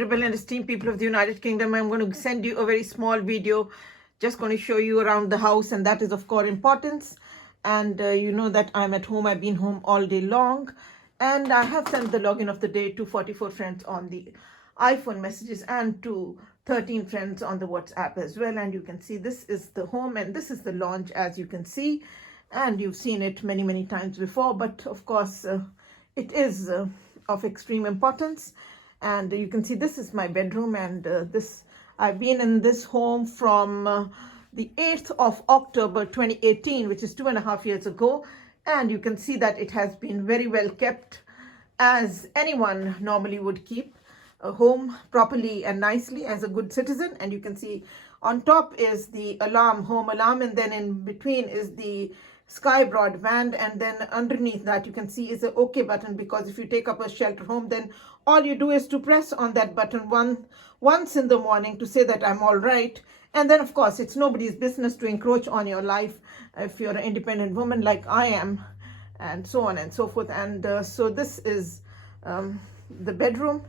Honorable and esteemed people of the United Kingdom, I'm going to send you a very small video, just going to show you around the house, and that is of core importance. And you know that I'm at home. I've been home all day long, and I have sent the login of the day to 44 friends on the iPhone messages and to 13 friends on the WhatsApp as well. And you can see this is the home and this is the lounge, as you can see, and you've seen it many times before, but of course it is of extreme importance. And you can see this is my bedroom, and I've been in this home from the 8th of October 2018, which is 2.5 years ago. And you can see that it has been very well kept, as anyone normally would keep a home properly and nicely as a good citizen. And you can see on top is the alarm, home alarm, and then in between is the Sky Broadband, and then underneath that you can see is the OK button, because if you take up a shelter home, then all you do is to press on that button once in the morning to say that I'm all right. And then of course it's nobody's business to encroach on your life if you're an independent woman like I am, and so on and so forth. And so this is the bedroom,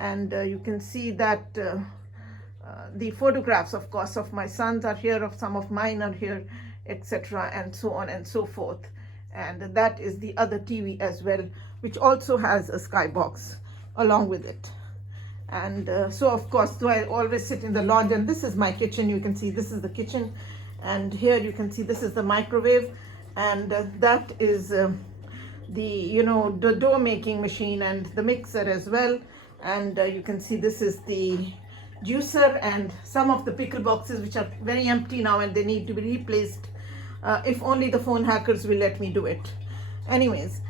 and you can see that the photographs, of course, of my sons are here, of some of mine are here, etc., and so on and so forth. And that is the other TV as well, which also has a skybox along with it. And so of course, so I always sit in the lounge, and this is my kitchen. You can see this is the kitchen, and here you can see this is the microwave, and that is the dough making machine and the mixer as well. And you can see this is the juicer and some of the pickle boxes, which are very empty now and they need to be replaced. If only the phone hackers will let me do it. Anyways,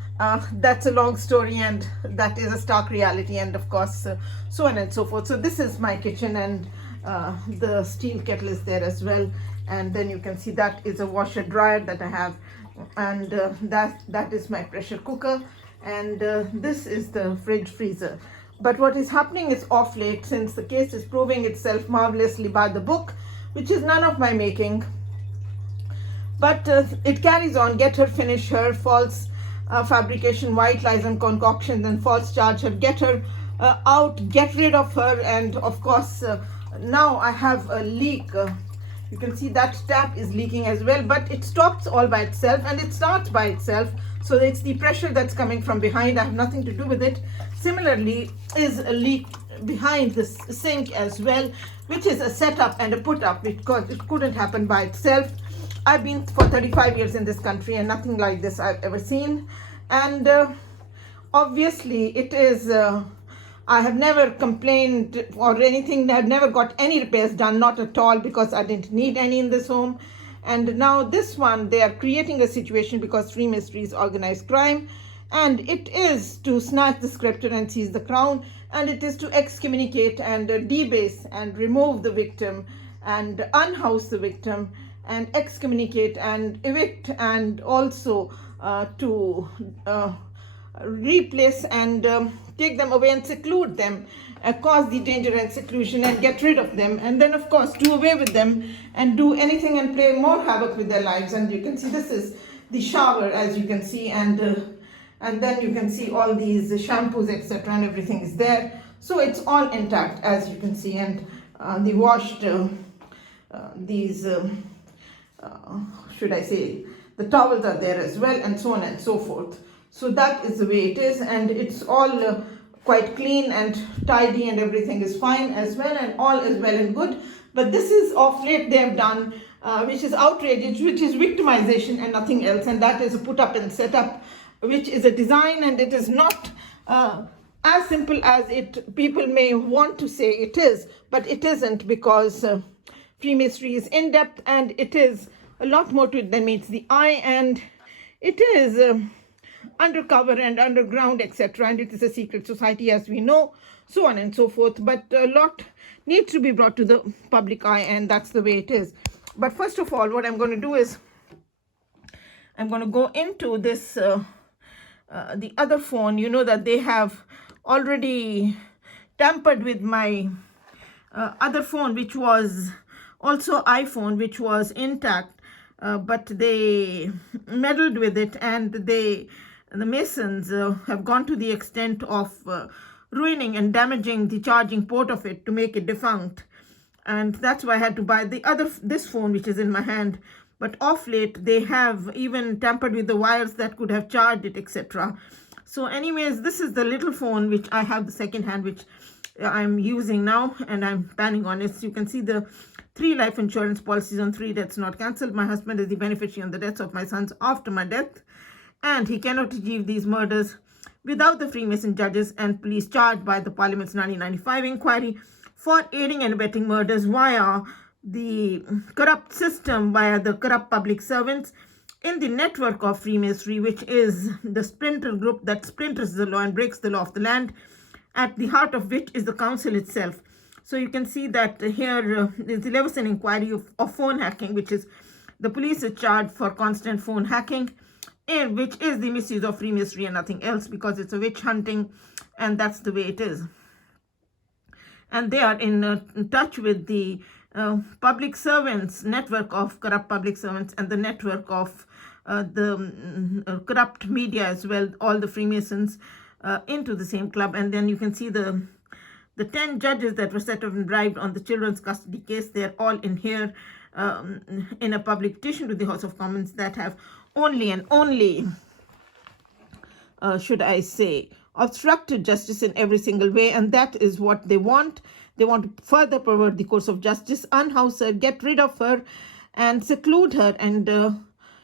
that's a long story, and that is a stark reality, and of course so on and so forth. So this is my kitchen, and the steel kettle is there as well. And then you can see that is a washer dryer that I have, and that is my pressure cooker, and this is the fridge freezer. But what is happening is, off late, since the case is proving itself marvelously by the book, which is none of my making, but it carries on, get her, finish her, false fabrication, white lies and concoctions, and false charge her, get her out, get rid of her. And of course now I have a leak. You can see that tap is leaking as well, but it stops all by itself and it starts by itself. So it's the pressure that's coming from behind. I have nothing to do with it. Similarly is a leak behind this sink as well, which is a setup and a put up, because it couldn't happen by itself. I've been for 35 years in this country, and nothing like this I've ever seen. And obviously it is, I have never complained or anything. I've never got any repairs done, not at all, because I didn't need any in this home. And now this one, they are creating a situation because Freemasonry is organized crime, and it is to snatch the scepter and seize the crown, and it is to excommunicate and debase and remove the victim and unhouse the victim and excommunicate and evict, and also to replace and take them away and seclude them, cause the danger and seclusion and get rid of them, and then of course do away with them and do anything and play more havoc with their lives. And you can see this is the shower, as you can see, and then you can see all these shampoos, etc., and everything is there. So it's all intact, as you can see, and the washed these should I say, the towels are there as well, and so on and so forth. So that is the way it is, and it's all quite clean and tidy, and everything is fine as well, and all is well and good. But this is of late they have done, which is outrageous, which is victimization and nothing else, and that is a put up and set up, which is a design, and it is not as simple as people may want to say it is, but it isn't, because Freemasonry is in depth, and it is a lot more to it than meets the eye, and it is undercover and underground, etc., and it is a secret society, as we know, so on and so forth. But a lot needs to be brought to the public eye, and that's the way it is. But first of all, what I'm going to do is I'm going to go into this the other phone. You know that they have already tampered with my other phone, which was also iPhone, which was intact, but they meddled with it, and the Masons have gone to the extent of ruining and damaging the charging port of it to make it defunct. And that's why I had to buy this phone, which is in my hand. But off late, they have even tampered with the wires that could have charged it, etc. So anyways, this is the little phone which I have, the second hand, which I'm using now, and I'm planning on it. So you can see the 3 life insurance policies on 3 deaths not cancelled. My husband is the beneficiary on the deaths of my sons after my death, and he cannot achieve these murders without the Freemason judges and police charged by the Parliament's 1995 inquiry for aiding and abetting murders via the corrupt system, via the corrupt public servants in the network of Freemasonry, which is the splinter group that splinters the law and breaks the law of the land, at the heart of which is the council itself. So you can see that here is the Leveson inquiry of phone hacking, which is the police is charged for constant phone hacking, and which is the misuse of Freemasonry and nothing else, because it's a witch hunting, and that's the way it is. And they are in touch with the public servants network of corrupt public servants and the network of the corrupt media as well, all the Freemasons into the same club. And then you can see the 10 judges that were set up and bribed on the children's custody case. They're all in here in a public petition to the House of Commons that have only and only, should I say, obstructed justice in every single way, and that is what they want. They want to further pervert the course of justice, unhouse her, get rid of her, and seclude her, and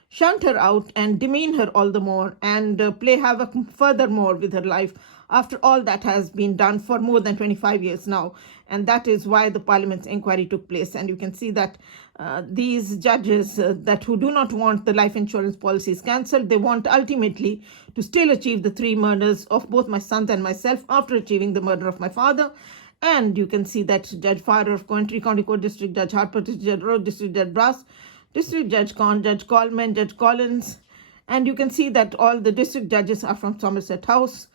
shunt her out, and demean her all the more, and play havoc furthermore with her life after all that has been done for more than 25 years now. And that is why the Parliament's inquiry took place. And you can see that these judges that who do not want the life insurance policies cancelled, they want ultimately to still achieve the 3 murders of both my sons and myself after achieving the murder of my father. And you can see that Judge Farrer of Coventry County Court District, Judge Harper, Judge Rowe, District Judge Brass, District Judge Conn, Judge Coleman, Judge Collins, and you can see that all the district judges are from Somerset House,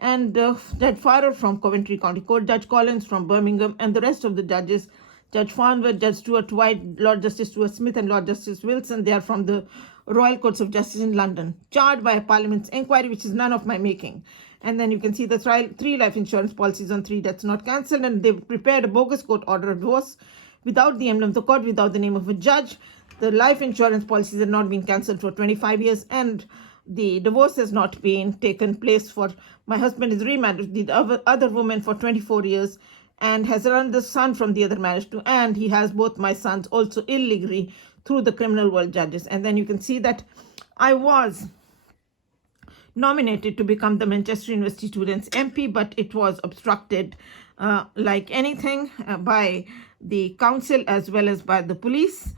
and Judge Farrer from Coventry County Court, Judge Collins from Birmingham, and the rest of the judges, Judge Farnworth, Judge Stuart White, Lord Justice Stuart Smith, and Lord Justice Wilson, they are from the Royal Courts of Justice in London, charged by a Parliament's inquiry, which is none of my making. And then you can see the 3 life insurance policies on 3 deaths not cancelled, and they've prepared a bogus court order of divorce without the emblem of the court, without the name of a judge. The life insurance policies have not been cancelled for 25 years, and the divorce has not been taken place for my husband is remarried with the other woman for 24 years and has run the son from the other marriage too, and he has both my sons also illegally through the criminal world judges. And then you can see that I was nominated to become the Manchester University Students MP, but it was obstructed like anything by the council as well as by the police,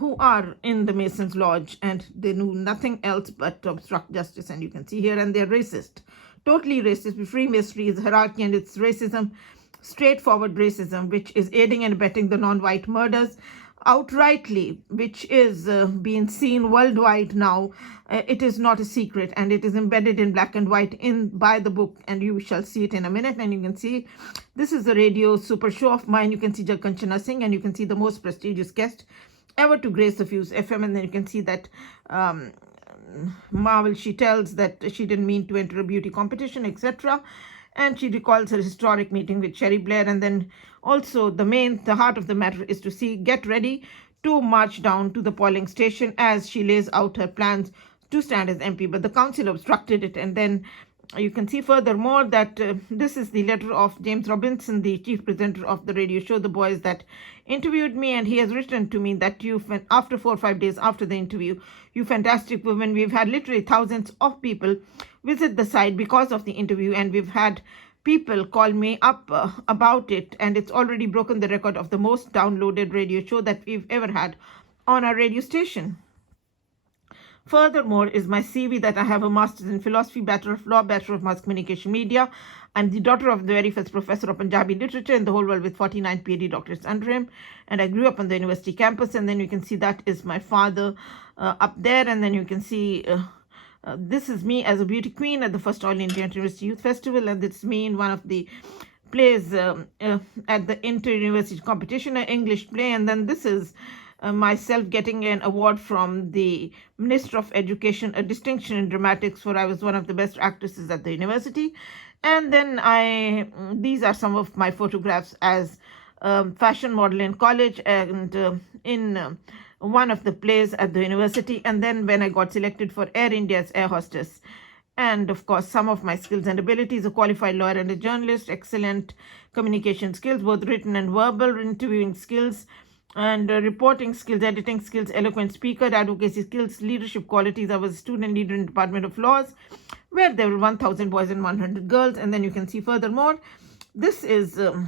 who are in the Masons Lodge, and they do nothing else but to obstruct justice. And you can see here, and they're racist, totally racist. Freemasonry is hierarchy, and it's racism, straightforward racism, which is aiding and abetting the non-white murders outrightly, which is being seen worldwide now. It is not a secret, and it is embedded in black and white by the book, and you shall see it in a minute. And you can see this is the radio super show of mine. You can see Jag Kanchana Singh, and you can see the most prestigious guest ever to grace the Fuse FM. And then you can see that Marvel, she tells that she didn't mean to enter a beauty competition, etc. And she recalls her historic meeting with Cherie Blair. And then also the heart of the matter is to get ready to march down to the polling station as she lays out her plans to stand as MP. But the council obstructed it. And then you can see furthermore that this is the letter of James Robinson, the chief presenter of the radio show The Boys, that interviewed me, and he has written to me that after 4 or 5 days after the interview, you fantastic woman, we've had literally thousands of people visit the site because of the interview, and we've had people call me up about it, and it's already broken the record of the most downloaded radio show that we've ever had on our radio station. Furthermore is my CV that I have a master's in philosophy, Bachelor of Law, Bachelor of Mass Communication Media. I'm the daughter of the very first professor of Punjabi literature in the whole world with 49 PhD doctorates under him. And I grew up on the university campus. And then you can see that is my father up there. And then you can see this is me as a beauty queen at the first All India University Youth Festival. And it's me in one of the plays at the inter-university competition, an English play. And then this is myself getting an award from the Minister of Education, a distinction in dramatics, for I was one of the best actresses at the university. And then these are some of my photographs as fashion model in college and in one of the plays at the university. And then when I got selected for Air India's air hostess. And of course, some of my skills and abilities: a qualified lawyer and a journalist, excellent communication skills, both written and verbal, interviewing skills, and reporting skills, editing skills, eloquent speaker, advocacy skills, leadership qualities. I was a student leader in Department of Laws, where there were 1,000 boys and 100 girls. And then you can see furthermore, this is to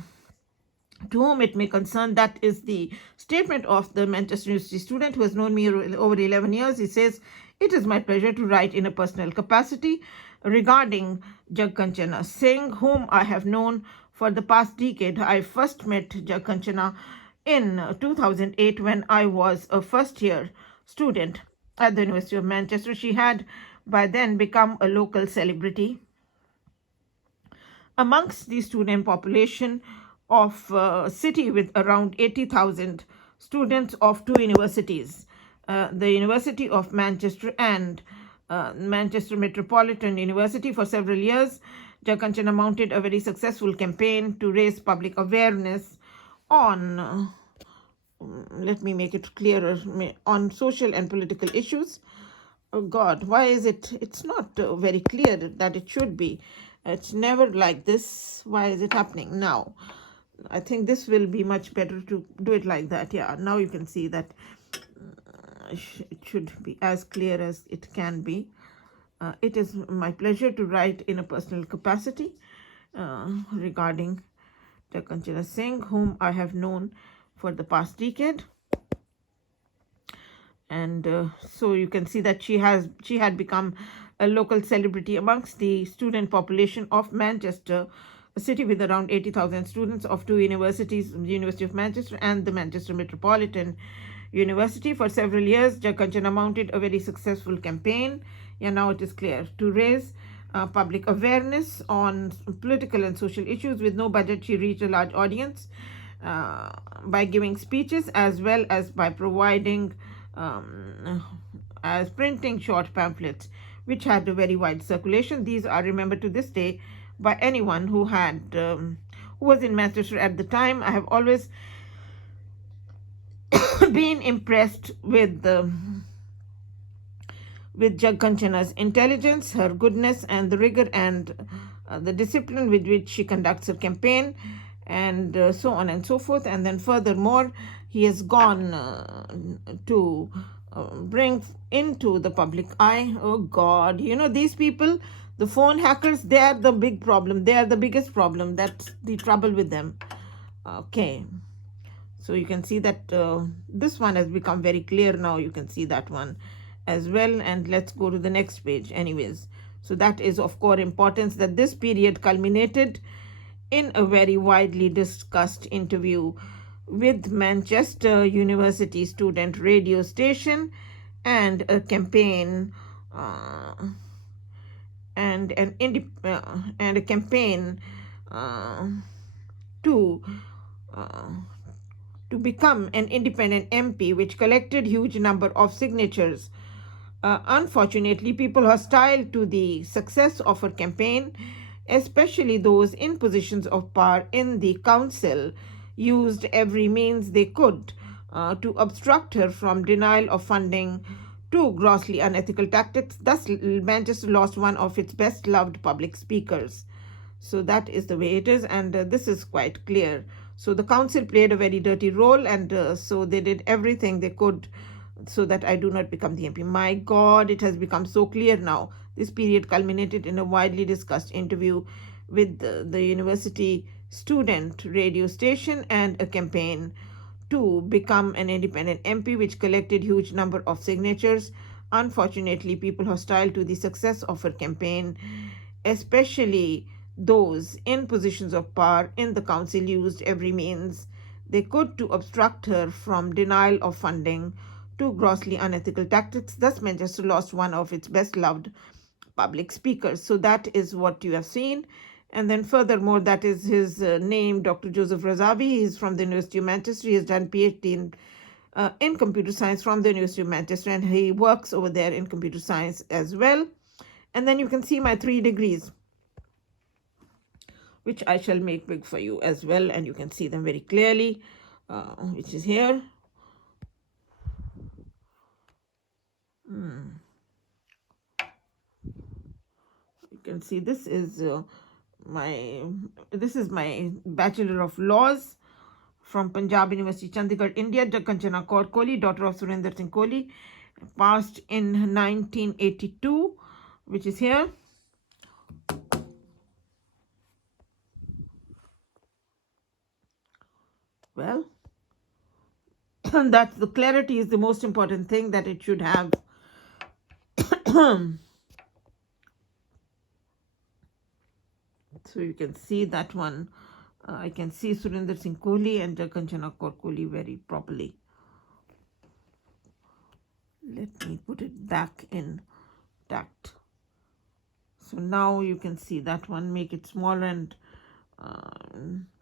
whom it may concern. That is the statement of the Manchester University student who has known me over 11 years. He says, "It is my pleasure to write in a personal capacity regarding Jagkanchana Singh, whom I have known for the past decade. I first met Jagkanchana in 2008 when I was a first-year student at the University of Manchester. She had by then become a local celebrity amongst the student population of a city with around 80,000 students of two universities, the University of Manchester and Manchester Metropolitan University. For several years, Jagkanchana mounted a very successful campaign to raise public awareness on, let me make it clearer, on social and political issues. Oh God, why is it? It's not very clear that it should be. It's never like this. Why is it happening now? I think this will be much better to do it like that. Yeah, now you can see that it should be as clear as it can be. It is my pleasure to write in a personal capacity regarding Jagkanchana Singh, whom I have known for the past decade. And so you can see that she had become a local celebrity amongst the student population of Manchester, a city with around 80,000 students of two universities, the University of Manchester and the Manchester Metropolitan University. For several years, Jagkanchana mounted a very successful campaign, yeah, now it is clear, to raise public awareness on political and social issues. With no budget, she reached a large audience by giving speeches as well as by providing as printing short pamphlets, which had a very wide circulation. These are remembered to this day by anyone who was in Manchester at the time. I have always been impressed with Jagkanchana's intelligence, her goodness, and the rigor and the discipline with which she conducts her campaign, and so on and so forth. And then furthermore, he has gone to bring into the public eye. Oh God, these people, the phone hackers, they are the big problem. They are the biggest problem. That's the trouble with them. Okay. So you can see that this one has become very clear now. You can see that one as well. And let's go to the next page anyways. So that is of core importance, that this period culminated in a very widely discussed interview with Manchester University student radio station and a campaign and a campaign to become an independent MP, which collected huge number of signatures. Unfortunately, people hostile to the success of her campaign, especially those in positions of power in the council, used every means they could to obstruct her, from denial of funding to grossly unethical tactics. Thus, Manchester lost one of its best loved public speakers. So that is the way it is, and this is quite clear. So the council played a very dirty role, and so they did everything they could so that I do not become the MP. My God, it has become so clear now. This period culminated in a widely discussed interview with the university student radio station and a campaign to become an independent MP, which collected huge number of signatures. Unfortunately, people hostile to the success of her campaign, especially those in positions of power in the council, used every means they could to obstruct her, from denial of funding to grossly unethical tactics. Thus, Manchester lost one of its best loved public speakers. So that is what you have seen. And then furthermore, that is his name, Dr. Joseph Razavi. He is from the University of Manchester. He has done PhD in computer science from the University of Manchester, and he works over there in computer science as well. And then you can see my 3 degrees. which I shall make big for you as well, and you can see them very clearly, which is here. You can see this is my Bachelor of Laws from Punjab University, Chandigarh, India. Kanchana Kaur Kohli, daughter of Surinder Singh Kohli, passed in 1982, which is here. Well, that's the clarity is the most important thing that it should have. So you can see that one. I can see Surinder Singh Kohli and Kanchana Kaur Kohli very properly. Let me put it back in tact. So now you can see that one, make it smaller, and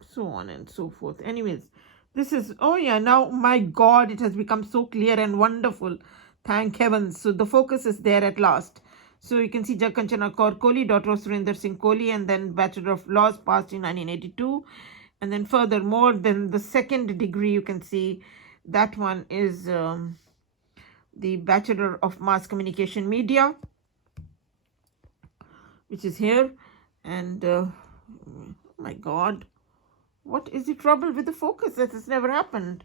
so on and so forth. Anyways, this is, oh yeah, now my God, it has become so clear and wonderful. Thank heavens. So the focus is there at last. So you can see Kanchana Kaur Kohli, daughter of Surinder Singh Kohli, and then Bachelor of Laws, passed in 1982. And then furthermore, then the second degree, you can see that one is the Bachelor of Mass Communication Media, which is here. And oh my God, what is the trouble with the focus? That has never happened.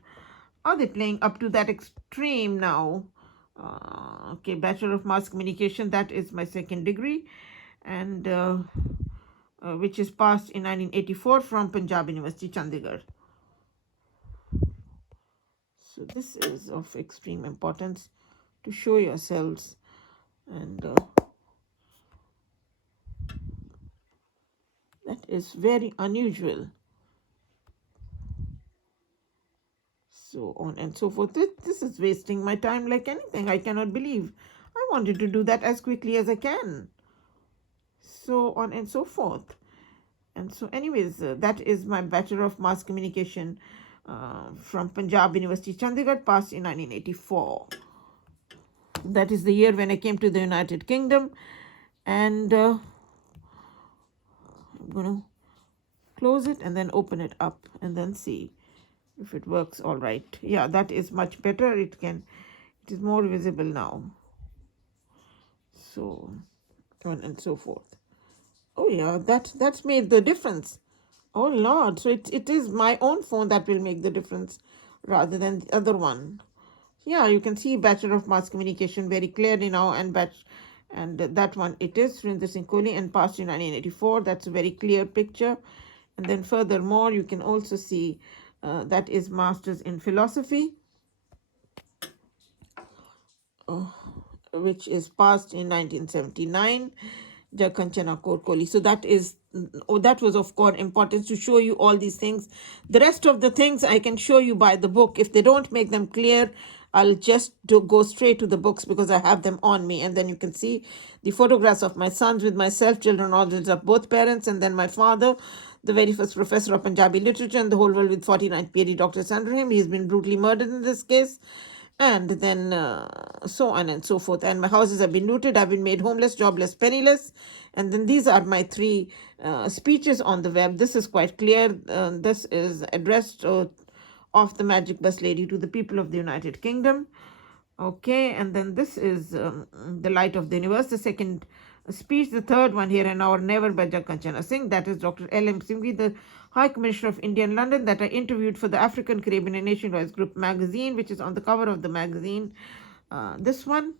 Are they playing up to that extreme now? Okay, Bachelor of Mass Communication, that is my second degree, and which is passed in 1984 from Punjab University, Chandigarh. So this is of extreme importance to show yourselves, and that is very unusual. So on and so forth. This is wasting my time like anything. I cannot believe. I wanted to do that as quickly as I can. So on and so forth. And so anyways, that is my Bachelor of Mass Communication from Punjab University, Chandigarh, passed in 1984. That is the year when I came to the United Kingdom. And I'm going to close it and then open it up and then see if it works all right. Yeah, that is much better. It is more visible now. So on and so forth. Oh yeah, that's made the difference. Oh Lord, so it is my own phone that will make the difference rather than the other one. Yeah, you can see Bachelor of Mass Communication very clearly now, and that one it is Surinder Singh Kohli and passed in 1984. That's a very clear picture. And then furthermore, you can also see that is Masters in Philosophy, which is passed in 1979. Kanchana Kaur Kohli. So that was of course importance to show you all these things. The rest of the things I can show you by the book. If they don't make them clear, I'll just go straight to the books because I have them on me. And then you can see the photographs of my sons with myself, children origins of both parents, and then my father, the very first professor of Punjabi literature in the whole world with 49th PhD doctors under him. He's been brutally murdered in this case. And then so on and so forth. And my houses have been looted. I've been made homeless, jobless, penniless. And then these are my 3 speeches on the web. This is quite clear. This is addressed of the Magic Bus Lady to the people of the United Kingdom. Okay, and then this is The Light of the Universe, the second speech. The third one, Here and Now or Never, by Kanchana Singh. That is Dr. L.M. Singhvi, the High Commissioner of India in London, that I interviewed for the African, Caribbean and Asian Rights Group magazine, which is on the cover of the magazine. This one,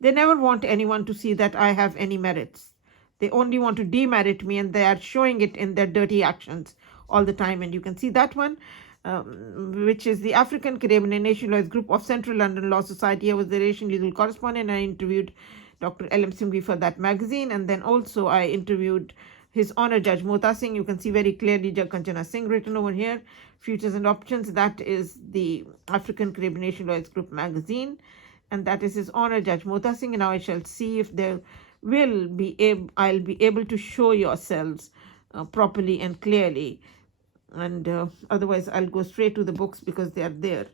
they never want anyone to see that I have any merits. They only want to demerit me, and they are showing it in their dirty actions all the time. And you can see that one, which is the African, Caribbean and Asian Rights Group of Central London Law Society. I was the Asian legal correspondent, and I interviewed Dr. L.M. Singhvi for that magazine. And then also I interviewed His Honor Judge Mota Singh. You can see very clearly Kanchana Singh written over here. Futures and Options. That is the African, Caribbean Asian Rights Group magazine. And that is His Honor Judge Mota Singh. And now I shall see if there will be I'll be able to show yourselves properly and clearly. And otherwise I'll go straight to the books because they are there.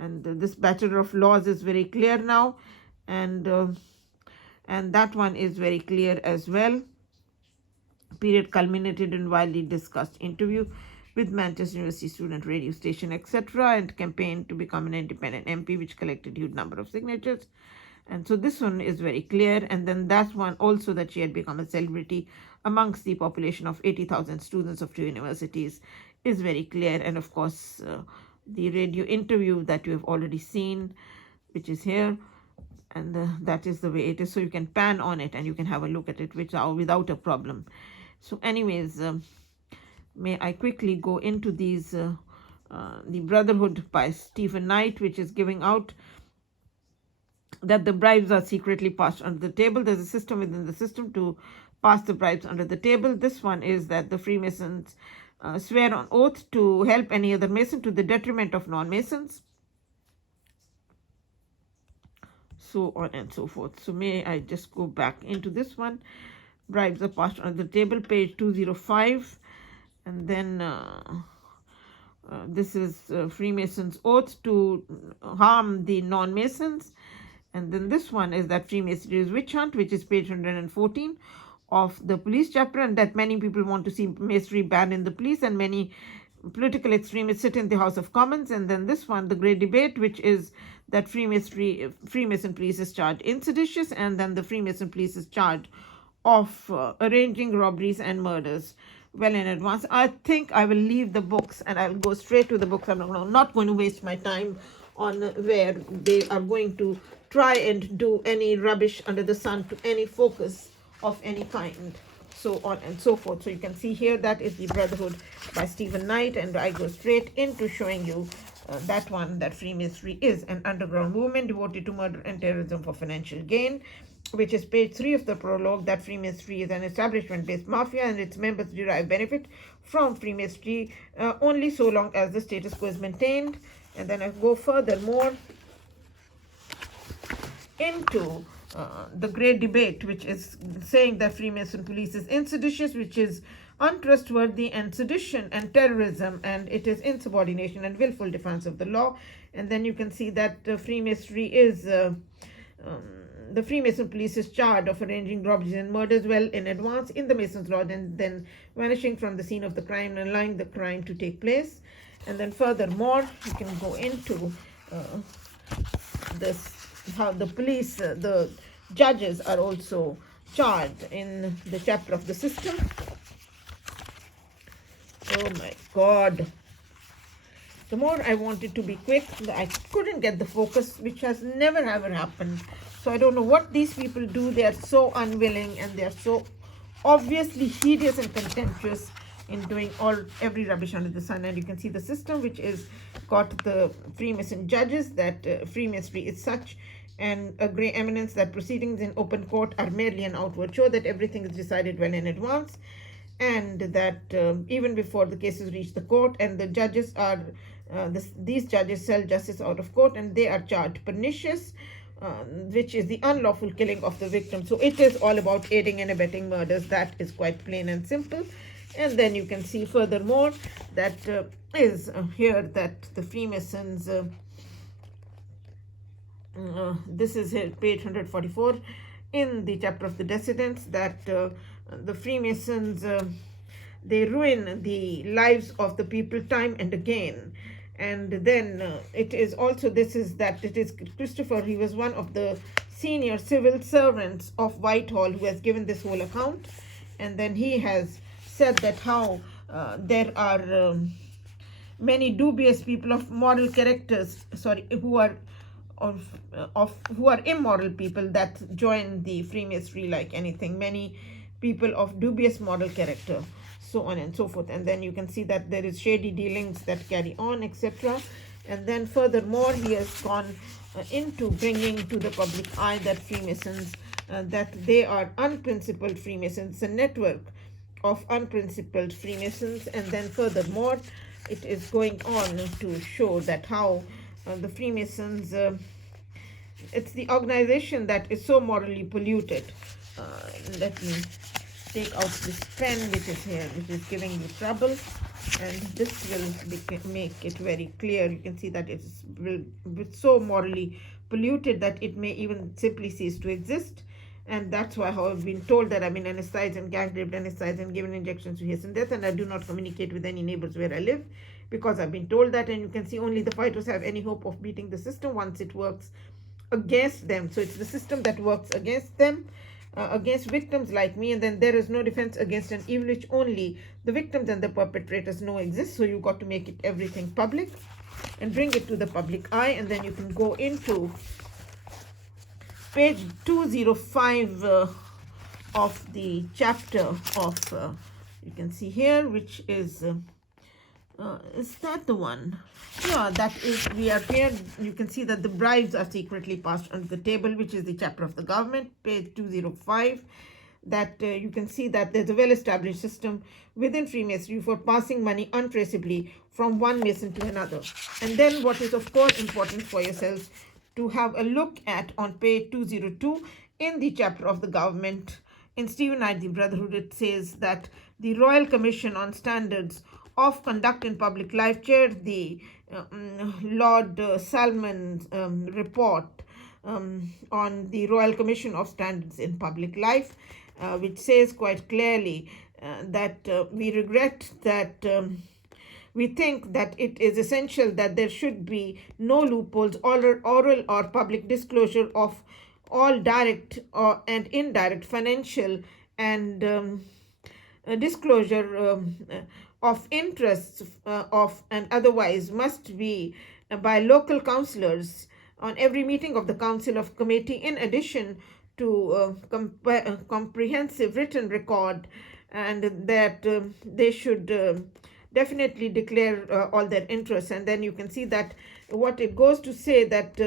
And this Bachelor of Laws is very clear now. And that one is very clear as well. period culminated in widely discussed interview with Manchester University student radio station, etc., and campaigned to become an independent MP, which collected huge number of signatures. And so this one is very clear. And then that's one also that she had become a celebrity amongst the population of 80,000 students of two universities is very clear. And of course, the radio interview that you have already seen, which is here, and that is the way it is. So you can pan on it and you can have a look at it without a problem. So anyways, may I quickly go into these, the Brotherhood by Stephen Knight, which is giving out that the bribes are secretly passed under the table. There's a system within the system to pass the bribes under the table. This one is that the Freemasons swear on oath to help any other Mason to the detriment of non-Masons, so on and so forth. So may I just go back into this one. Bribes are passed under the table, page 205. And then this is Freemasons' oath to harm the non-Masons. And then this one is that Freemasonry is witch hunt, which is page 114 of the police chapter, and that many people want to see Masonry banned in the police, and many political extremists sit in the House of Commons. And then this one, the great debate, which is that Freemason police is charged in seditious, and then the Freemason police is charged of arranging robberies and murders well in advance. I think I will leave the books and I'll go straight to the books. I'm not going to waste my time on where they are going to try and do any rubbish under the sun to any focus of any kind, so on and so forth. So you can see here that is the Brotherhood by Stephen Knight, and I go straight into showing you that one, that Freemasonry is an underground movement devoted to murder and terrorism for financial gain, which is page 3 of the prologue, that Freemasonry is an establishment-based mafia and its members derive benefit from Freemasonry only so long as the status quo is maintained. And then I go furthermore into the great debate, which is saying that Freemason police is inseditious, which is untrustworthy, and sedition and terrorism, and it is insubordination and willful defense of the law. And then you can see that Freemasonry is the Freemason police is charged of arranging robberies and murders well in advance in the Mason's law, and then vanishing from the scene of the crime and allowing the crime to take place. And then furthermore, you can go into this, how the police, the judges are also charged in the chapter of the system. Oh my God. The more I wanted to be quick, I couldn't get the focus, which has never ever happened. So I don't know what these people do. They are so unwilling and they are so obviously hideous and contemptuous in doing every rubbish under the sun. And you can see the system, which is got the Freemason judges, that Freemasonry is such and a grey eminence that proceedings in open court are merely an outward show, that everything is decided well in advance, and that even before the cases reach the court, and the judges are these judges sell justice out of court, and they are charged pernicious, which is the unlawful killing of the victim. So it is all about aiding and abetting murders. That is quite plain and simple. And then you can see furthermore that is here that the Freemasons, this is here, page 144 in the chapter of the dissidents, that the Freemasons, they ruin the lives of the people time and again. And then it is also, this is that it is Christopher, he was one of the senior civil servants of Whitehall who has given this whole account. And then he has said that how there are many dubious people of moral characters, who are immoral people that join the Freemasonry like anything. Many people of dubious moral character, so on and so forth. And then you can see that there is shady dealings that carry on, etc. And then furthermore, he has gone into bringing to the public eye that Freemasons, that they are unprincipled Freemasons, a network of unprincipled Freemasons. And then furthermore, it is going on to show that how the Freemasons, it's the organization that is so morally polluted. Let me take out this pen, which is here, which is giving you trouble, and this will make it very clear. You can see that it's so morally polluted that it may even simply cease to exist. And that's why I have been told that I've been anesthetized and gang raped, anesthetized and given injections to hasten death, and I do not communicate with any neighbors where I live because I've been told that. And you can see only the fighters have any hope of beating the system once it works against them. So it's the system that works against them, against victims like me, and then there is no defense against an evil which only the victims and the perpetrators know exists. So you got to make it everything public and bring it to the public eye. And then you can go into page 205 of the chapter of you can see here, which is that the one? Yeah, that is, we are here. You can see that the bribes are secretly passed under the table, which is the chapter of the government, page 205. That you can see that there's a well-established system within Freemasonry for passing money untraceably from one Mason to another. And then what is of course important for yourselves to have a look at on page 202 in the chapter of the government, in Stephen Knight, the Brotherhood, it says that the Royal Commission on Standards of Conduct in Public Life chaired the Lord Salmon's report on the Royal Commission of Standards in Public Life, which says quite clearly that we regret that we think that it is essential that there should be no loopholes, oral or public disclosure of all direct and indirect financial and disclosure of interests of and otherwise must be by local councillors on every meeting of the council of committee, in addition to comprehensive written record, and that they should definitely declare all their interests. And then you can see that what it goes to say that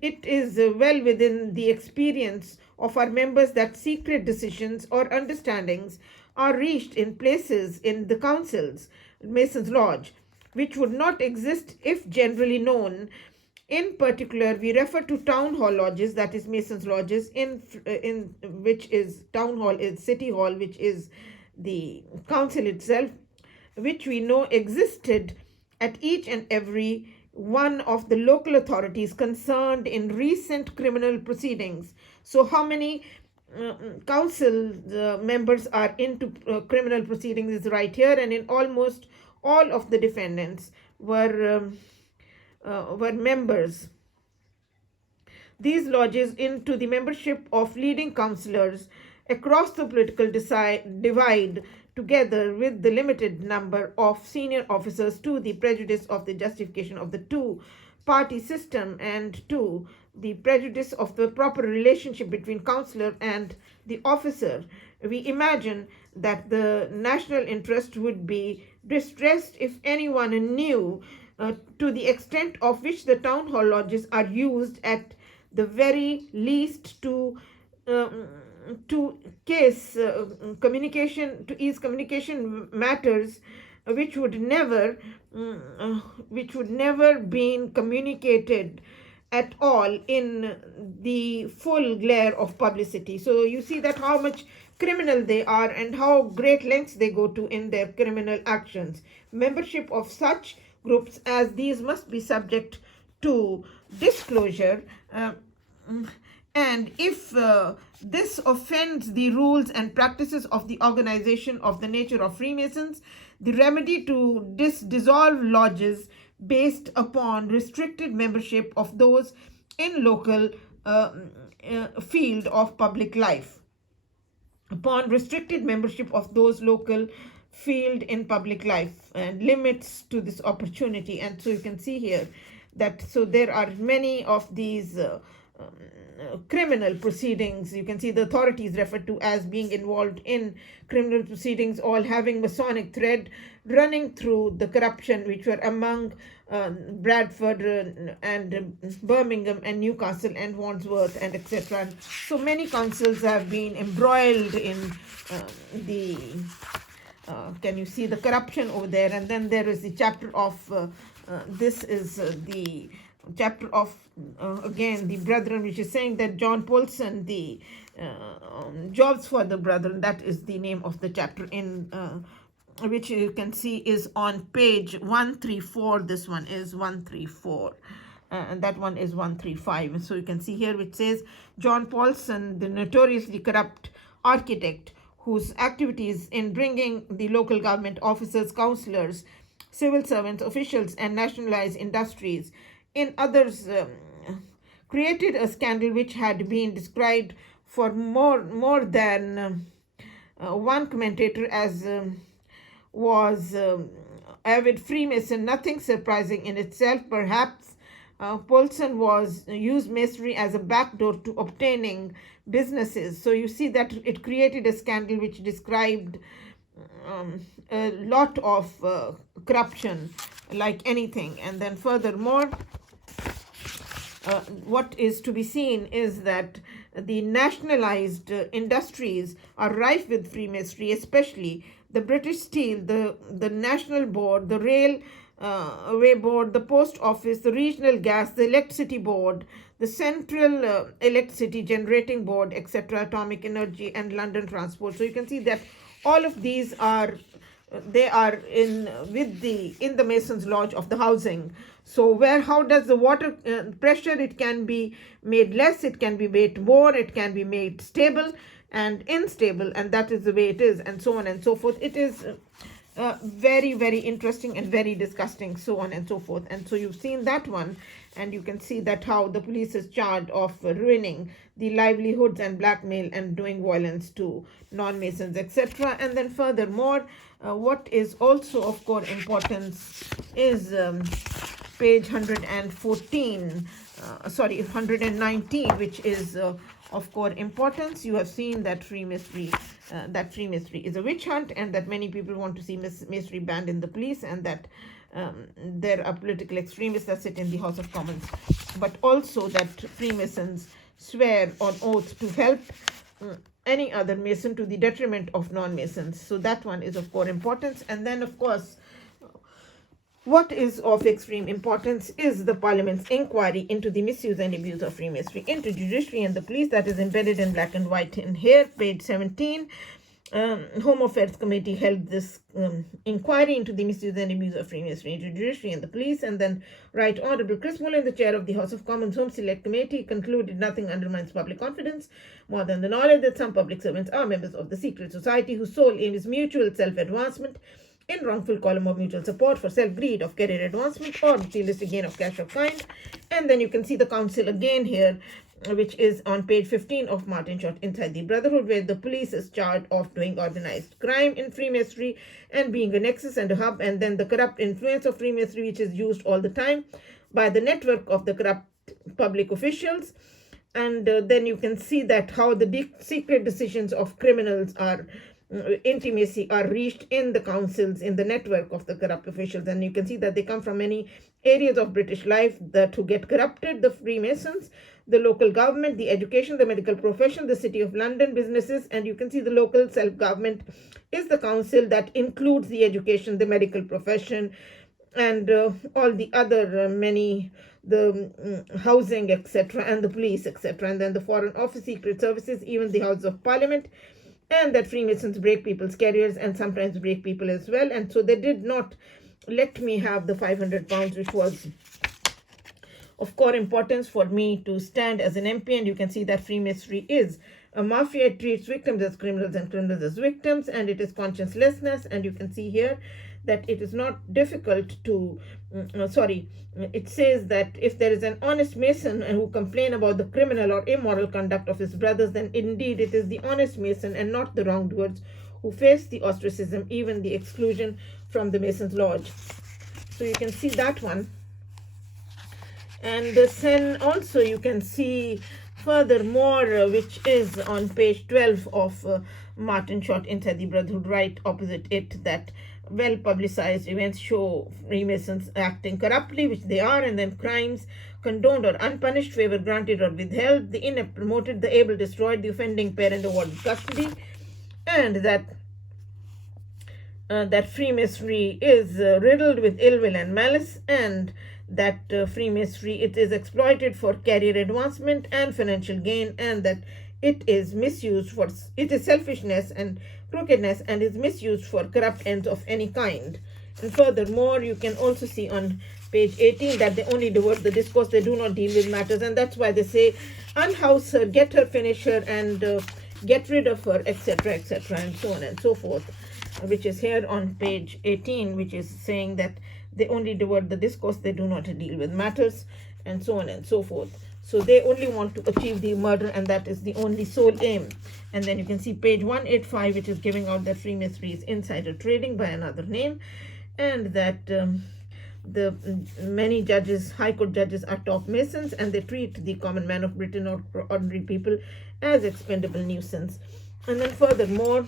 it is well within the experience of our members that secret decisions or understandings are reached in places in the councils, Mason's Lodge, which would not exist if generally known. In particular, we refer to town hall lodges, that is Mason's Lodges, in which is town hall is City Hall, which is the council itself, which we know existed at each and every one of the local authorities concerned in recent criminal proceedings. So how many council members are into criminal proceedings is right here, and in almost all of the defendants were members. These lodges into the membership of leading councillors across the political divide, together with the limited number of senior officers, to the prejudice of the justification of the two-party system and to the prejudice of the proper relationship between councillor and the officer. We imagine that the national interest would be distressed if anyone knew to the extent of which the town hall lodges are used at the very least to ease communication matters which would never been communicated at all in the full glare of publicity. So you see that how much criminal they are and how great lengths they go to in their criminal actions. Membership of such groups as these must be subject to disclosure, and if this offends the rules and practices of the organization of the nature of Freemasons, the remedy to dissolve lodges based upon restricted membership of those in local field of public life. Upon restricted membership of those local field in public life, and limits to this opportunity. And so you can see here that so there are many of these criminal proceedings. You can see the authorities referred to as being involved in criminal proceedings, all having Masonic thread running through the corruption which were among Bradford and Birmingham and Newcastle and Wandsworth and etc. So many councils have been embroiled in the can you see the corruption over there? And then there is the chapter of this is the chapter of again the Brethren, which is saying that John Paulson, the Jobs for the Brethren, that is the name of the chapter, in which you can see is on page 134. This one is 134. and that one is 135. So you can see here which says John Paulson, the notoriously corrupt architect whose activities in bringing the local government officers, councillors, civil servants, officials, and nationalized industries in others created a scandal which had been described for more than one commentator as was avid Freemason. Nothing surprising in itself. Perhaps Paulson used masonry as a backdoor to obtaining businesses. So you see that it created a scandal which described a lot of corruption like anything. And then furthermore, what is to be seen is that the nationalized industries are rife with Freemasonry, especially the British Steel, the National Board, the Railway Board, the Post Office, the Regional Gas, the Electricity Board, the Central Electricity Generating Board, etc., Atomic Energy, and London Transport. So you can see that all of these are in the Masons' Lodge of the housing. So how does the water pressure? It can be made less, it can be made more, it can be made stable and unstable, and that is the way it is, and so on and so forth. It is very, very interesting and very disgusting, so on and so forth. And so you've seen that one, and you can see that how the police is charged of ruining the livelihoods and blackmail and doing violence to non-Masons, etc. And then furthermore, what is also of core importance is page 119, which is of core importance. You have seen that Freemasonry is a witch hunt, and that many people want to see Masonry banned in the police, and that there are political extremists that sit in the House of Commons, but also that Freemasons swear on oath to help any other Mason to the detriment of non-Masons. So that one is of core importance. And then of course, what is of extreme importance is the Parliament's inquiry into the misuse and abuse of Freemasonry, into judiciary and the police, that is embedded in black and white in here, page 17. Home Affairs Committee held this inquiry into the misuse and abuse of Freemasonry, into judiciary and the police. And then Right Honorable Chris Mullin, the chair of the House of Commons Home Select Committee, concluded nothing undermines public confidence more than the knowledge that some public servants are members of the secret society whose sole aim is mutual self-advancement in wrongful column of mutual support for self-greed of career advancement or materialistic gain of cash or kind. And then you can see the council again here, which is on page 15 of Martin Short Inside the Brotherhood, where the police is charged of doing organized crime in Freemasonry and being a nexus and a hub, and then the corrupt influence of Freemasonry, which is used all the time by the network of the corrupt public officials. And then you can see that how the secret decisions of criminals are intimacy are reached in the councils, in the network of the corrupt officials. And you can see that they come from many areas of British life that who get corrupted: the Freemasons, the local government, the education, the medical profession, the City of London, businesses. And you can see the local self-government is the council that includes the education, the medical profession, and all the other the housing, etc., and the police, etc., and then the Foreign Office, Secret Services, even the House of Parliament. And that Freemasons break people's careers and sometimes break people as well. And so they did not let me have the £500, which was of core importance for me to stand as an MP. And you can see that Freemasonry is a mafia. It treats victims as criminals and criminals as victims, and it is consciencelessness. And you can see here that it is not difficult to, it says that if there is an honest Mason who complain about the criminal or immoral conduct of his brothers, then indeed it is the honest Mason and not the wrongdoers who face the ostracism, even the exclusion from the Mason's Lodge. So you can see that one. And then also you can see furthermore, which is on page 12 of Martin Short Inside the Brotherhood, right opposite it, that well-publicized events show Freemasons acting corruptly, which they are, and then crimes condoned or unpunished, favor granted or withheld, the inept promoted, the able destroyed, the offending parent awarded custody, and that Freemasonry is riddled with ill will and malice, and that Freemasonry, it is exploited for career advancement and financial gain, and that it is misused for, it is selfishness and crookedness, and is misused for corrupt ends of any kind. And furthermore, you can also see on page 18 that they only divert the discourse, they do not deal with matters, and that's why they say unhouse her, get her, finish her, and get rid of her, etc., etc., and so on and so forth, which is here on page 18, which is saying that they only divert the discourse, they do not deal with matters, and so on and so forth. So they only want to achieve the murder, and that is the only sole aim. And then you can see page 185, which is giving out that Freemasonry is insider trading by another name, and that the many judges, High Court judges, are top Masons, and they treat the common man of Britain or ordinary people as expendable nuisance. And then furthermore,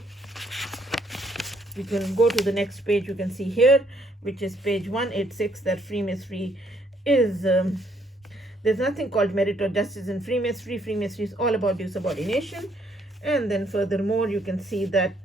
we can go to the next page. You can see here, which is page 186, that Freemasonry is there's nothing called merit or justice in Freemasonry. Freemasonry is all about your subordination. And then furthermore, you can see that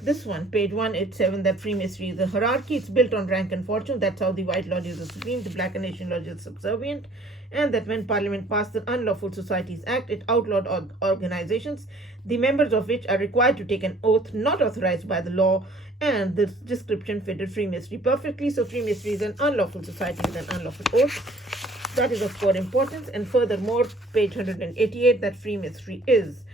this one, page 187, that Freemasonry is a hierarchy. It's built on rank and fortune. That's how the White Lodge is the supreme, the Black and Asian Lodge is subservient. And that when Parliament passed the Unlawful Societies Act, it outlawed organizations, the members of which are required to take an oath not authorized by the law, and this description fitted Freemasonry perfectly. So Freemasonry is an unlawful society with an unlawful oath. That is of core importance. And furthermore, page 188, that Freemasonry is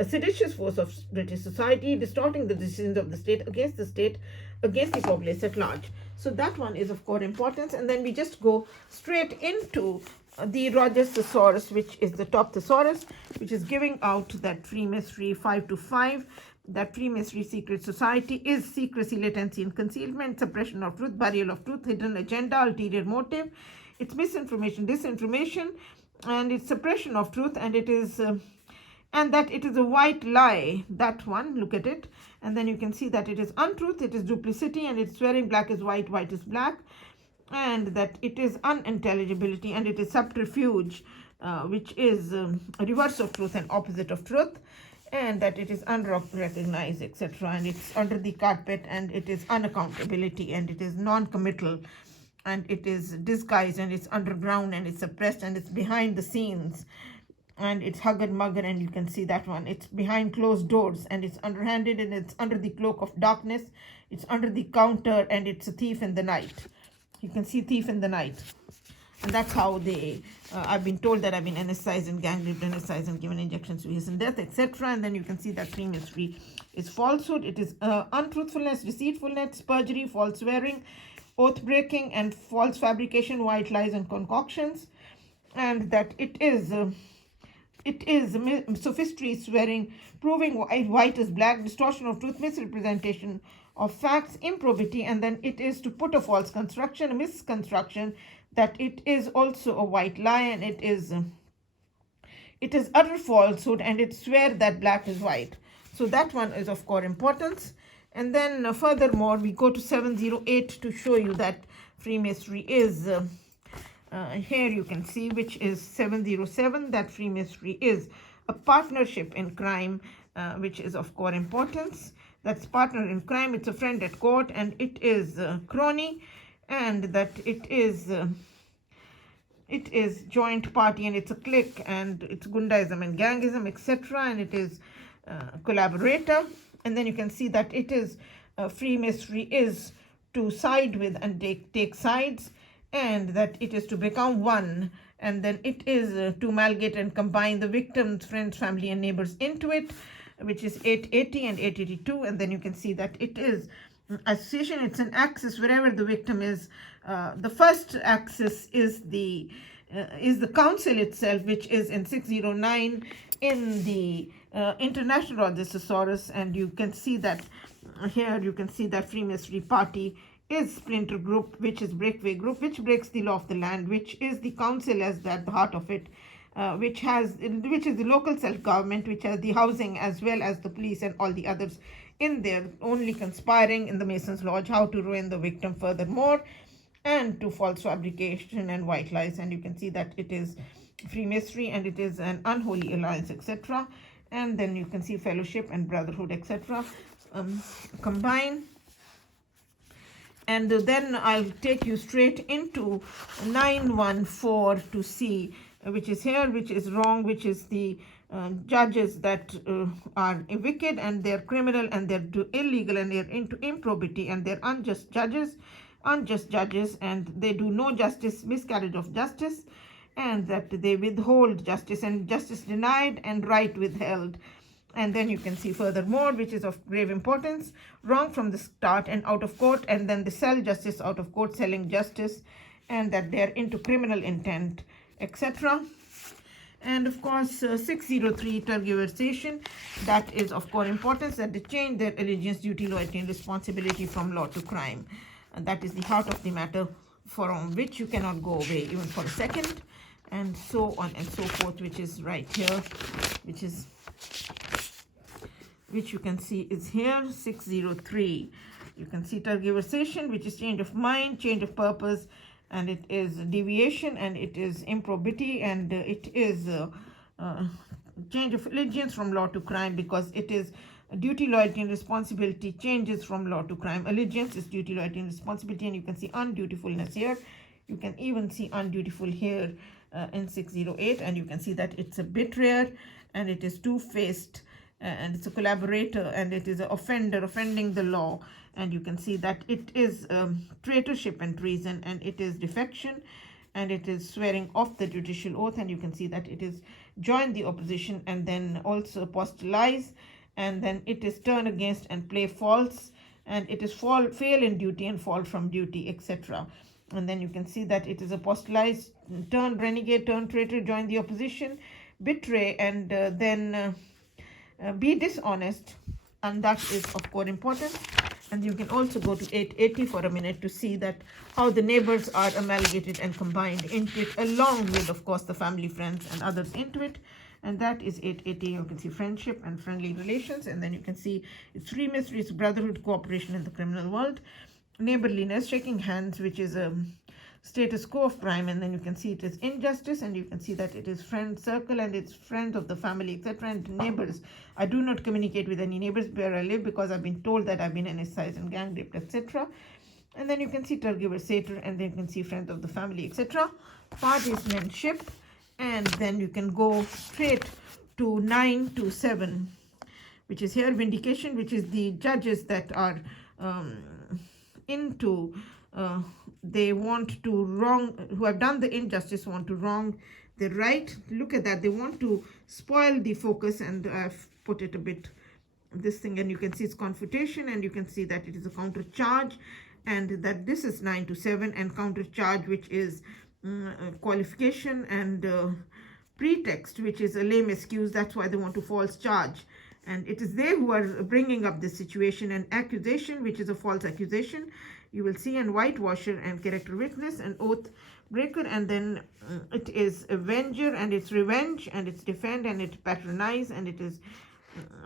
a seditious force of British society, distorting the decisions of the state, against the populace at large. So that one is of core importance. And then we just go straight into the Rogers thesaurus, which is the top thesaurus, which is giving out that Freemasonry 525, that Freemasonry secret society is secrecy, latency, and concealment, suppression of truth, burial of truth, hidden agenda, ulterior motive, it's misinformation, disinformation, and it's suppression of truth, and it is and that it is a white lie. That one, look at it, and then you can see that it is untruth, it is duplicity, and it's swearing black is white, white is black, and that it is unintelligibility, and it is subterfuge, which is a reverse of truth and opposite of truth, and that it is unrecognized, etc., and it's under the carpet, and it is unaccountability, and it is non-committal, and it is disguised, and it's underground, and it's suppressed, and it's behind the scenes, and it's hugger mugger, and you can see that one. It's behind closed doors, and it's underhanded, and it's under the cloak of darkness, it's under the counter, and it's a thief in the night. You can see thief in the night. And that's how they, I've been told that I've been anesthetized and gang raped, anesthetized and given injections to hasten death, etc. And then you can see that Freemasonry is falsehood. It is untruthfulness, deceitfulness, perjury, false swearing, oath breaking, and false fabrication, white lies and concoctions. And that it is sophistry, swearing, proving white is black, distortion of truth, misrepresentation of facts, improbity, and then it is to put a false construction, a misconstruction, that it is also a white lie, and it is utter falsehood, and it swear that black is white. So that one is of core importance. And then furthermore, we go to 708 to show you that Freemasonry is here you can see, which is 707, that Freemasonry is a partnership in crime, which is of core importance. That's partner in crime, it's a friend at court, and it is crony, and that it is joint party, and it's a clique, and it's gundaism and gangism, etc., and it is collaborator. And then you can see that it is Freemasonry is to side with and take sides, and that it is to become one, and then it is to amalgamate and combine the victims, friends, family, and neighbors into it, which is 880 and 882. And then you can see that it is association, it's an axis wherever the victim is. The first axis is the council itself, which is in 609 in the International Rogers Thesaurus, and you can see that here you can see that Freemasonry party is splinter group, which is breakaway group, which breaks the law of the land, which is the council as at the heart of it, which is the local self-government, which has the housing as well as the police and all the others in there, only conspiring in the Masons' Lodge how to ruin the victim furthermore, and to false fabrication and white lies. And you can see that it is Freemasonry, and it is an unholy alliance, etc. And then you can see fellowship and brotherhood, etc. Combine. And then I'll take you straight into 914 to see, which is here, which is wrong, which is the judges that are wicked and they're criminal and they're illegal and they're into improbity and they're unjust judges, and they do no justice, miscarriage of justice, and that they withhold justice and justice denied and right withheld. And then you can see furthermore, which is of grave importance, wrong from the start and out of court, and then they sell justice out of court, selling justice, and that they're into criminal intent, etc. And of course, 603, tergiversation, that is of core importance, that they change their allegiance, duty, loyalty, and responsibility from law to crime. And that is the heart of the matter, from which you cannot go away even for a second, and so on and so forth, which is right here, which you can see is here, 603. You can see tergiversation, which is change of mind, change of purpose, and it is deviation, and it is improbity, and it is change of allegiance from law to crime, because it is duty, loyalty, and responsibility changes from law to crime. Allegiance is duty, loyalty, and responsibility, and you can see undutifulness here. You can even see undutiful here in 608, and you can see that it's a betrayer, and it is two-faced, and it's a collaborator, and it is an offender, offending the law. And you can see that it is traitorship and treason, and it is defection, and it is swearing off the judicial oath, and you can see that it is join the opposition, and then also apostolize, and then it is turn against and play false, and it is fail in duty and fall from duty, etc. And then you can see that it is apostolize, turn renegade, turn traitor, join the opposition, betray, and then be dishonest, and that is of core importance. And you can also go to 880 for a minute to see that how the neighbors are amalgamated and combined into it, along with, of course, the family, friends, and others into it. And that is 880. You can see friendship and friendly relations. And then you can see it's three mysteries: brotherhood, cooperation in the criminal world, neighborliness, shaking hands, which is a status quo of crime. And then you can see it is injustice, and you can see that it is friend circle, and it's friends of the family, etc. And neighbors. I do not communicate with any neighbors where I live, because I've been told that I've been anesthetized and gang raped, etc. And then you can see tergiversator, and then you can see friends of the family, etc. Partisanship, and then you can go straight to 927, which is here, vindication, which is the judges that are into they want to wrong, who have done the injustice, want to wrong the right. Look at that, they want to spoil the focus, and I've put it a bit this thing, and you can see it's confutation, and you can see that it is a counter charge, and that this is 927, and counter charge, which is qualification, and pretext, which is a lame excuse. That's why they want to false charge, and it is they who are bringing up this situation. And accusation, which is a false accusation, you will see, and whitewasher, and character witness, and oath breaker, and then it is avenger, and it's revenge, and it's defend, and it's patronize, and it is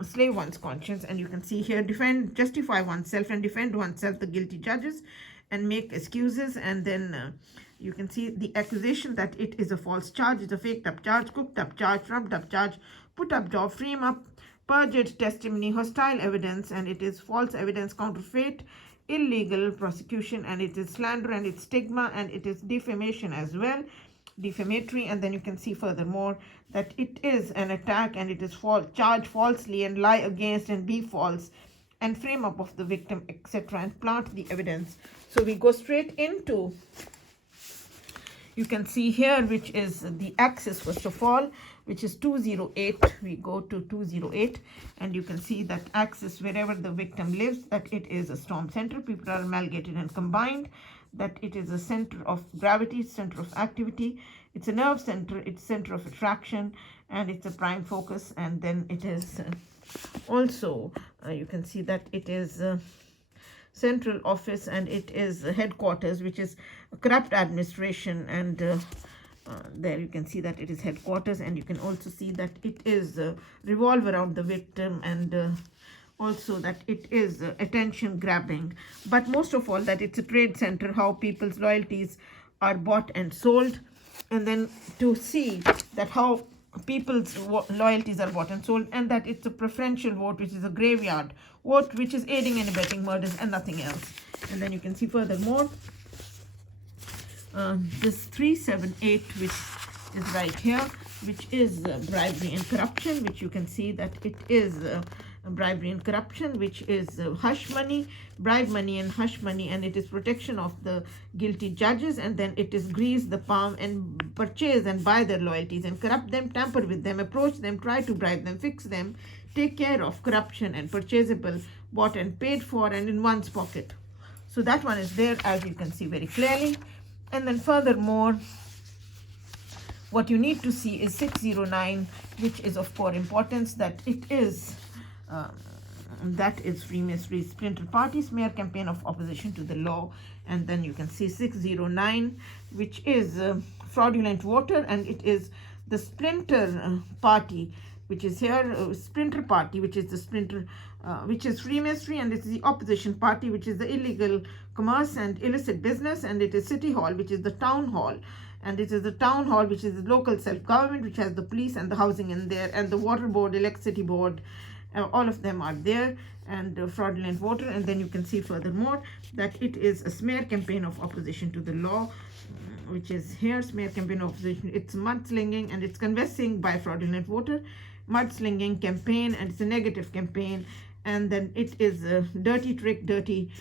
slave one's conscience. And you can see here, defend, justify oneself, and defend oneself, the guilty judges, and make excuses. And then you can see the accusation, that it is a false charge, it's a faked up charge, cooked up charge, trumped up charge, put up job, frame up, perjured testimony, hostile evidence, and it is false evidence, counterfeit, illegal prosecution, and it is slander, and it's stigma, and it is defamation as well, defamatory. And then you can see furthermore that it is an attack, and it is charge falsely, and lie against, and be false, and frame up of the victim, etc., and plant the evidence. So we go straight into, you can see here, which is the axis first of all, which is 208. We go to 208, and you can see that axis, wherever the victim lives, that it is a storm center. People are amalgamated and combined, that it is a center of gravity, center of activity, it's a nerve center, it's center of attraction, and it's a prime focus. And then it is also you can see that it is central office, and it is headquarters, which is a corrupt administration. And there you can see that it is headquarters, and you can also see that it is revolve around the victim, and also that it is attention grabbing. But most of all, that it's a trade center, how people's loyalties are bought and sold. And then to see that how people's loyalties are bought and sold, and that it's a preferential vote, which is a graveyard vote, which is aiding and abetting murders and nothing else. And then you can see furthermore this 378, which is right here, which is bribery and corruption, which you can see that it is bribery and corruption, which is hush money, bribe money and hush money, and it is protection of the guilty judges, and then it is grease the palm and purchase and buy their loyalties and corrupt them, tamper with them, approach them, try to bribe them, fix them, take care of corruption and purchasable, bought and paid for, and in one's pocket. So that one is there, as you can see very clearly. And then furthermore, what you need to see is 609, which is of core importance, that it is that is Freemasonry splinter party smear campaign of opposition to the law. And then you can see 609, which is fraudulent voter, and it is the splinter party, which is here splinter party, which is the splinter which is Freemasonry, and it's the opposition party, which is the illegal commerce and illicit business, and it is City Hall, which is the town hall, and it is the town hall, which is the local self-government, which has the police and the housing in there, and the water board, electricity board, all of them are there, and fraudulent voter. And then you can see furthermore that it is a smear campaign of opposition to the law, which is here smear campaign of opposition. It's mudslinging and it's canvassing by fraudulent voter, mudslinging campaign, and it's a negative campaign. And then it is a dirty trick, dirty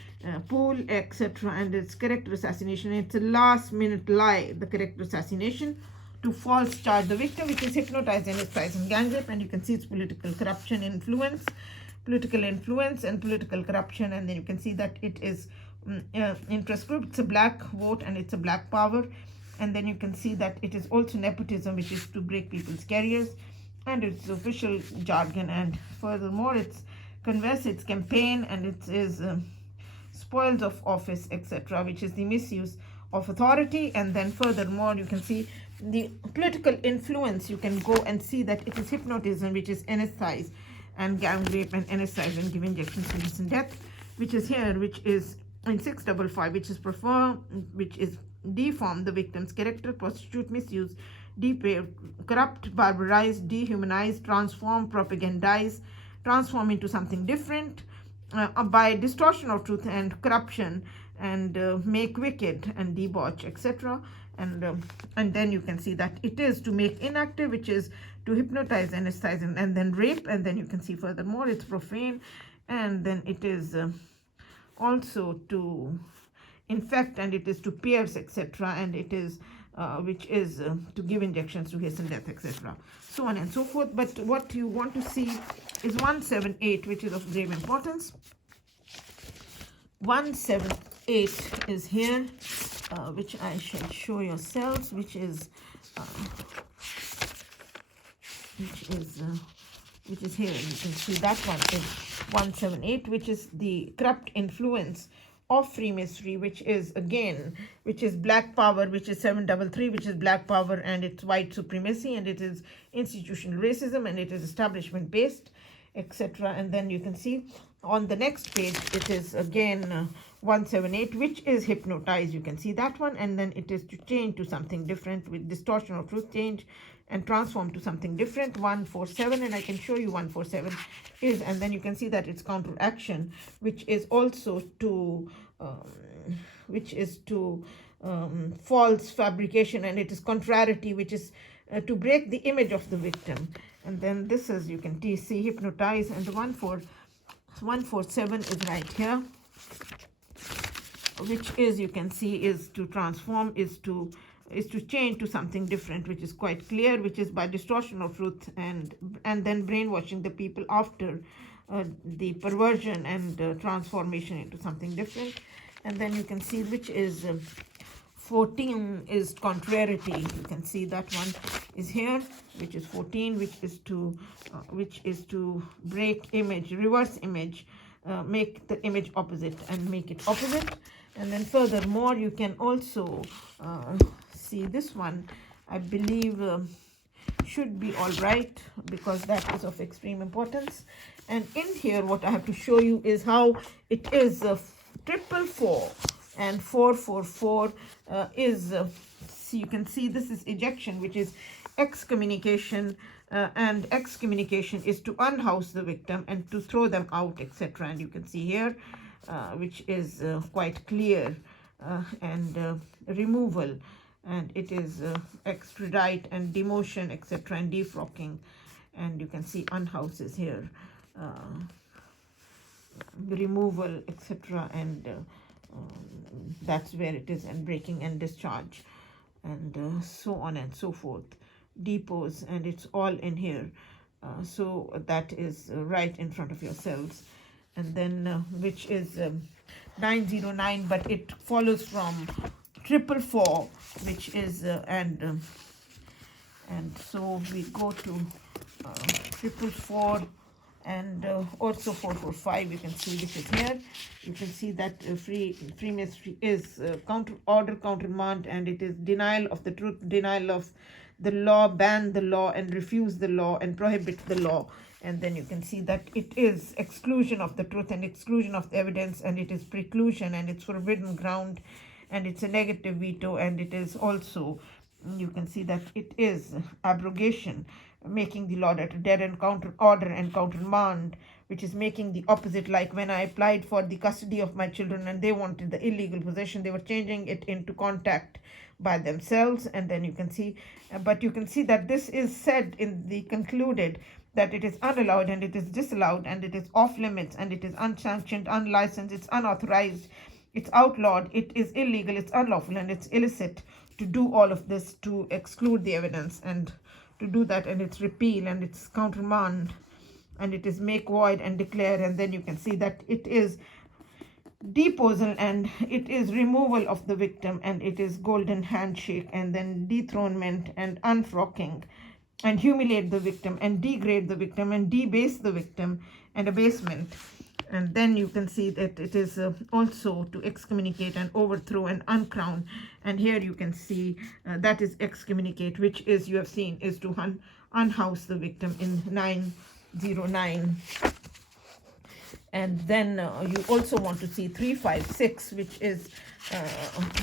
pool, etc. And it's character assassination. It's a last minute lie, the character assassination, to false charge the victim, which is hypnotize, anesthetize, and gang rape. And you can see it's political corruption, political influence and political corruption. And then you can see that it is interest group, it's a black vote and it's a black power. And then you can see that it is also nepotism, which is to break people's careers, and it's official jargon. And furthermore, it's converse, it's campaign, and it is spoils of office, etc., which is the misuse of authority. And then furthermore, you can see the political influence. You can go and see that it is hypnotism, which is anesthetize and gang rape, and anesthetize and give injections to instant death, which is here, which is in 655, which is perform, which is deform the victim's character, prostitute, misuse, deprave, corrupt, barbarize, dehumanize, transform, propagandize, transform into something different by distortion of truth and corruption, and make wicked and debauch, etc. And then you can see that it is to make inactive, which is to hypnotize, anesthetize, and then rape. And then you can see furthermore it's profane, and then it is also to infect, and it is to pierce, etc. And it is which is to give injections to hasten death, etc., so on and so forth. But what you want to see is 178, which is of grave importance. 178 is here, which I shall show yourselves, which is here. You can see that one is 178, which is the corrupt influence of Freemasonry, which is again, which is black power, which is 733, which is black power, and it's white supremacy, and it is institutional racism, and it is establishment based, etc. And then you can see on the next page it is again 178, which is hypnotize. You can see that one. And then it is to change to something different with distortion of truth, change and transform to something different. 147, and I can show you 147 is, and then you can see that it's counteraction, which is also to false fabrication, and it is contrariety, which is to break the image of the victim. And then this is, you can see hypnotize, and the 147 is right here, which is, you can see, is to transform, is to change to something different, which is quite clear, which is by distortion of truth and then brainwashing the people after the perversion and transformation into something different. And then you can see, which is 14 is contrariety. You can see that one is here, which is 14, which is to break image, reverse image, make the image opposite and make it opposite. And then furthermore, you can also see this one, I believe should be all right, because that is of extreme importance. And in here, what I have to show you is how it is 444 and 444 is see, you can see this is ejection, which is excommunication, and excommunication is to unhouse the victim and to throw them out, etc. And you can see here, which is quite clear, and removal, and it is extradite and demotion, etc., and defrocking. And you can see unhouses here, removal, etc., and that's where it is, and breaking and discharge, and so on and so forth, depots, and it's all in here. So that is right in front of yourselves. And then which is 909, but it follows from 444, which is and so we go to 444, and also 445, you can see, which is here. You can see that Freemasonry is countermand, and it is denial of the truth, denial of the law, ban the law, and refuse the law, and prohibit the law. And then you can see that it is exclusion of the truth and exclusion of the evidence, and it is preclusion, and it's forbidden ground, and it's a negative veto, and it is also, you can see that it is abrogation, making the law dead, and counter order and countermand, which is making the opposite. Like when I applied for the custody of my children and they wanted the illegal possession, they were changing it into contact by themselves. And then you can see, but you can see that this is said in the concluded that it is unallowed, and it is disallowed, and it is off limits, and it is unsanctioned, unlicensed, it's unauthorized, it's outlawed, it is illegal, it's unlawful, and it's illicit to do all of this, to exclude the evidence and to do that. And it's repeal, and it's countermand, and it is make void and declare. And then you can see that it is deposal, and it is removal of the victim, and it is golden handshake, and then dethronement and unfrocking, and humiliate the victim, and degrade the victim, and debase the victim, and abasement. And then you can see that it is also to excommunicate and overthrow and uncrown. And here you can see that is excommunicate, which is, you have seen, is to unhouse the victim in 909. And then you also want to see 356, which is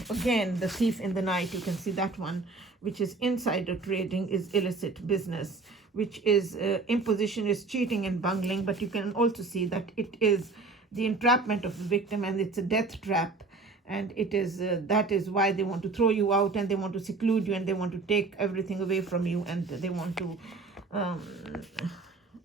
again the thief in the night. You can see that one, which is insider trading, is illicit business, which is imposition, is cheating and bungling. But you can also see that it is the entrapment of the victim, and it's a death trap, and it is that is why they want to throw you out, and they want to seclude you, and they want to take everything away from you, and they want to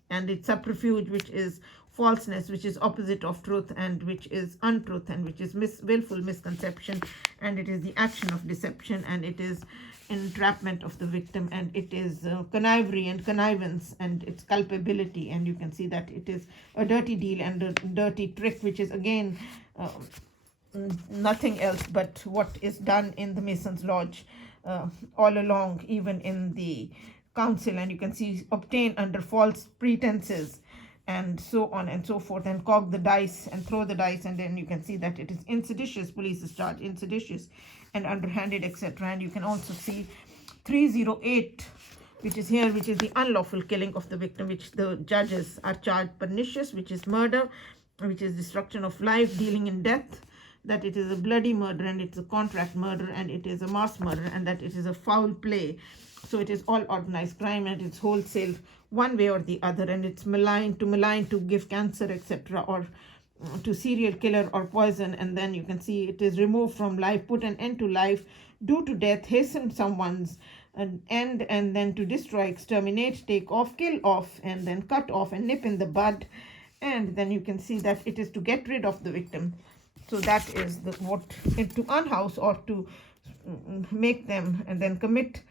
and it's subterfuge, which is falseness, which is opposite of truth, and which is untruth, and which is willful misconception, and it is the action of deception, and it is entrapment of the victim, and it is connivery and connivance, and its culpability. And you can see that it is a dirty deal and a dirty trick, which is again nothing else but what is done in the Mason's Lodge all along, even in the council. And you can see obtain under false pretenses, and so on and so forth, and cock the dice and throw the dice. And then you can see that it is inseditious, police is charged inseditious and underhanded, etc. And you can also see 308, which is here, which is the unlawful killing of the victim, which the judges are charged pernicious, which is murder, which is destruction of life, dealing in death, that it is a bloody murder, and it's a contract murder, and it is a mass murder, and that it is a foul play. So it is all organized crime, and it's wholesale one way or the other, and it's malign, to give cancer, etc., or to serial killer or poison. And then you can see it is removed from life, put an end to life, due to death, hasten someone's end, and then to destroy, exterminate, take off, kill off, and then cut off and nip in the bud. And then you can see that it is to get rid of the victim. So that is the what to unhouse, or to make them, and then commit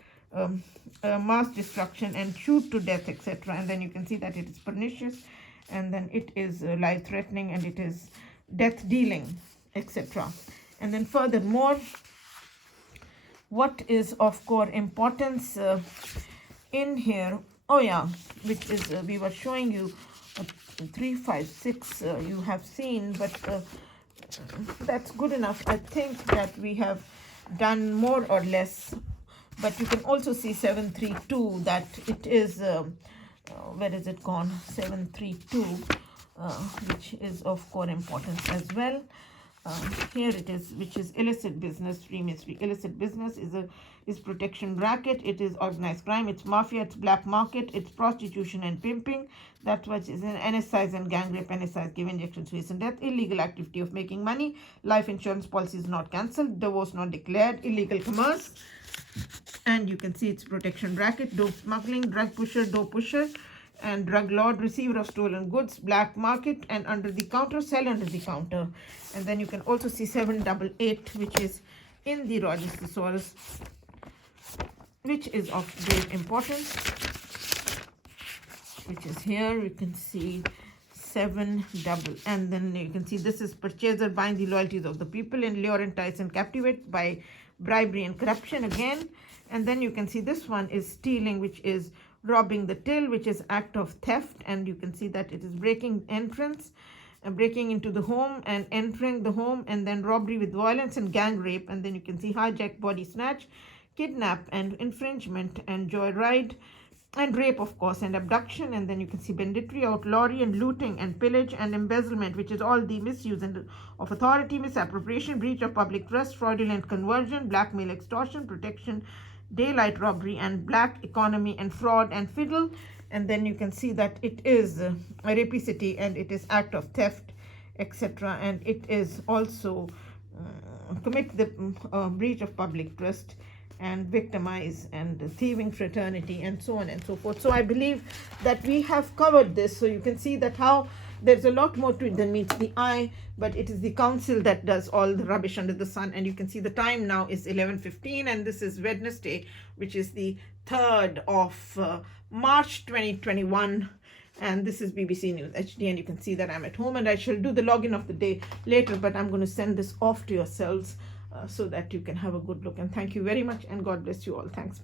mass destruction and shoot to death, etc. And then you can see that it is pernicious, and then it is life threatening, and it is death dealing, etc. And then furthermore, what is of core importance in here, oh yeah, which is we were showing you 356, you have seen, but that's good enough. I think that we have done more or less. But you can also see 732, that it is where is it gone, 732, which is of core importance as well. Here it is, which is illicit business, Freemasonry. Illicit business is protection racket, it is organized crime, it's mafia, it's black market, it's prostitution and pimping. That's what is an NSIs and gang rape, NSIs give injections, waste and death, illegal activity of making money, life insurance policies not cancelled, divorce not declared, illegal commerce, And you can see it's protection racket, dope smuggling, drug pusher, dope pusher, and drug lord, receiver of stolen goods, black market, and under the counter, sell under the counter. And then you can also see 788, which is in the Rogers Thesaurus, which is of great importance, which is here. You can see 7 double, and then you can see this is purchaser buying the loyalties of the people and lure, entice, and captivate by bribery and corruption again. And then you can see this one is stealing, which is robbing the till, which is act of theft, and you can see that it is breaking entrance, breaking into the home and entering the home, and then robbery with violence and gang rape. And then you can see hijack, body snatch, kidnap and infringement, and joyride, and rape, of course, and abduction. And then you can see banditry, outlawry, and looting, and pillage, and embezzlement, which is all the misuse of authority, misappropriation, breach of public trust, fraudulent conversion, blackmail, extortion, protection, daylight robbery, and black economy, and fraud, and fiddle. And then you can see that it is rapacity, and it is act of theft, etc. And it is also commit the breach of public trust, and victimize, and thieving fraternity, and so on and so forth. So I believe that we have covered this. So you can see that how there's a lot more to it than meets the eye, but it is the council that does all the rubbish under the sun. And you can see the time now is 11:15, and this is Wednesday, which is the 3rd of March 2021. And this is BBC News HD, and you can see that I'm at home, and I shall do the login of the day later, but I'm going to send this off to yourselves so that you can have a good look. And thank you very much, and God bless you all. Thanks.